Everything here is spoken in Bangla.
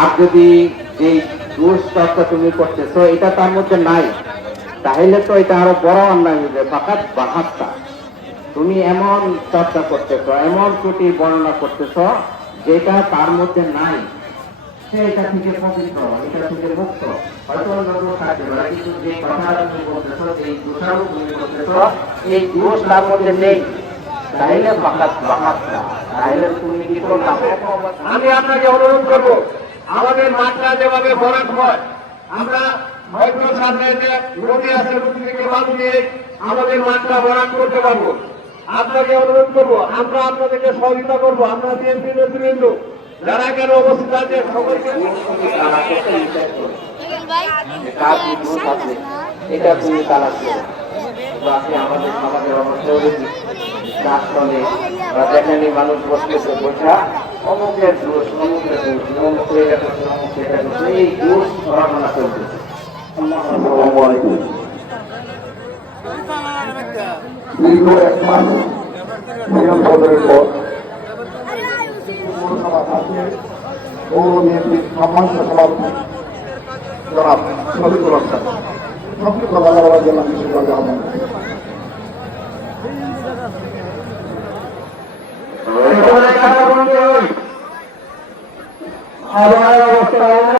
আর যদি যে দোষ চর্চা তুমি করতেছো এটা তার মধ্যে নাই, তাহলে তো এটা আরো বড় অন্যায় হয়ে যায়। ফাঁকাত বাহাত্তা তুমি এমন চর্চা করতেছো, এমন ত্রুটি বর্ণনা করতেছো যেটা তার মধ্যে নাই, সে এটা থেকে পবিত্র, এটা থেকে মুক্ত। হয়তো অন্য থাকতে পারে, কিন্তু যে কথাটা তুমি বলতেছো, এই দোষারোপ তুমি করতেছো, এই দোষ তার মধ্যে নেই, তাইলে ফাঁকাত বাহাত্তা, তাইলে তুমি কি করলাম। আমি আপনাকে অনুরোধ করবো, আমাদের মাঠটা যেভাবে ভরাট হয়, আমরা হয়তো সামনে যে নদী আছে, নদী থেকে বালু দিয়ে আমাদের মাঠটা ভরাট করতে পারবো। আপনাকে অনুরোধ করবো, আমরা আপনাদেরকে সহযোগিতা করবো। আমরা বিএনপি নেতৃবৃন্দ যারা এখানে উপস্থিত আছে সকলকে এটা তুমি তালাক করো। আপনি আমাদের সমাজের অবস্থায় কাজ চলে বা যেখানে মানুষ বসতেছে বোঝা অমুকের দোষ, অমুকের দোষ, অমুক এটা করছে, অমুক এটা করছে, এই দোষ বর্ণনা চলতেছে। দীর্ঘ এক মাস নিয়ম বদলের পর পৌর বিএনপির সম্মানিত সভাপতি জনাব শফিকুল হাসান সবচেয়ে কথা বলার জন্য বিশেষভাবে আহ্বান আবার